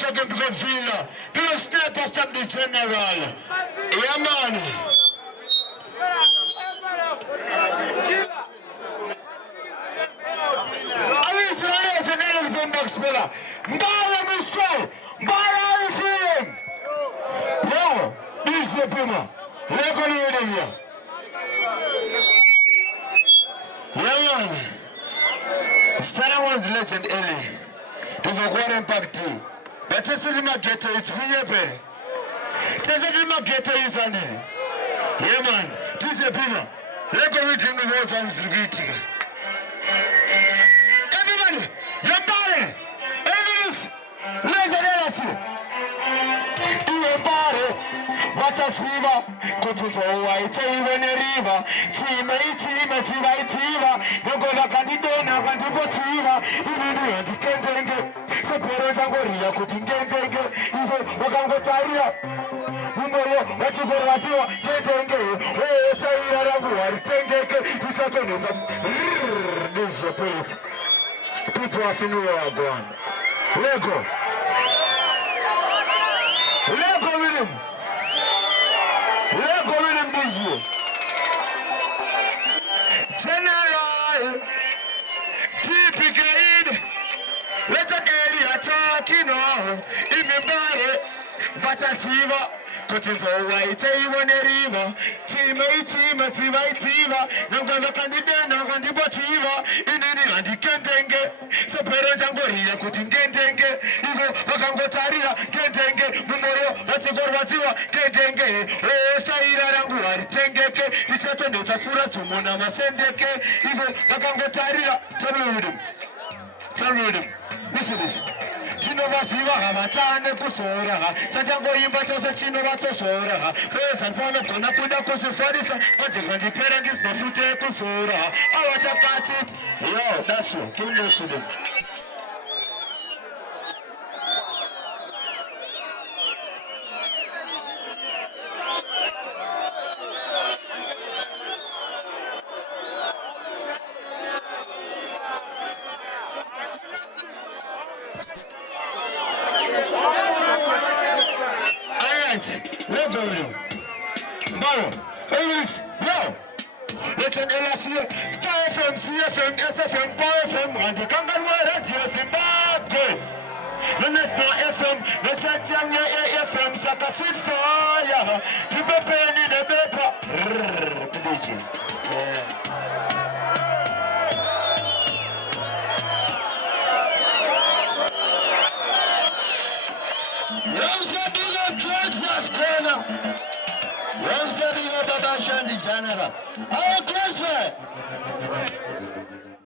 talking because Villa. Because Sniper stop the general. Yeah, man. I mean, so there's an enemy from Max Miller. Mbaya, me say. Mbaya, how you feeling? Yo, this is your Puma. Look on the radio. Yeah, man. Star Wars legend Ellie. The Vogwar Impact. But this is my ghetto, it's Winniepe. This is my ghetto, it's Andy. Yeah, man. This is your Puma. Look on the radio. Everybody, your body. Evidence. Let's get it. Wacha siva kututoa itaiwe neriva tima nogola kandidona kwandibotiva ibidi andikendenge sepero jangoria kutingengenge ivo wakangotaria umoyo wachigoratiwa kendenge taira rangu aritengeke tusatoneza this is poet people are feeling wagwan Lego with him. Lego with him this year. General typical. Let's get the attack, you know. In the body, but I see what. Cutting all right, I want a river. Tima. No gonna candidate, no one to Bativa. In any and the Kentenge. Sepero Jangoria, cutting Kentenge. Ivo, Wakangotaria, Kentenge, Mumoyo, Watiwa, Kentenge. Oh, Saira Ranguari, Tengeke, the Chateau Takura to Monama Sendeke. Ivo, Wakangotaria. Tell me with him. Listen to this. Chino vasiva hamatane kusora chatango imba chose chino vatosora pesa pano kona kuda kusifarisa manje kandipera ngismafute kusora awachapati yo that's you give me to them let's go with him. Baro, Elvis, yo. Let's an LSC, Star FM, CFM, SFM, Power FM, and the Kangaroo Radio Zimbabwe. The National FM, let's a Janga FM, Saka Sweet Fire. Tiba Pen in the paper. General. Our close friend.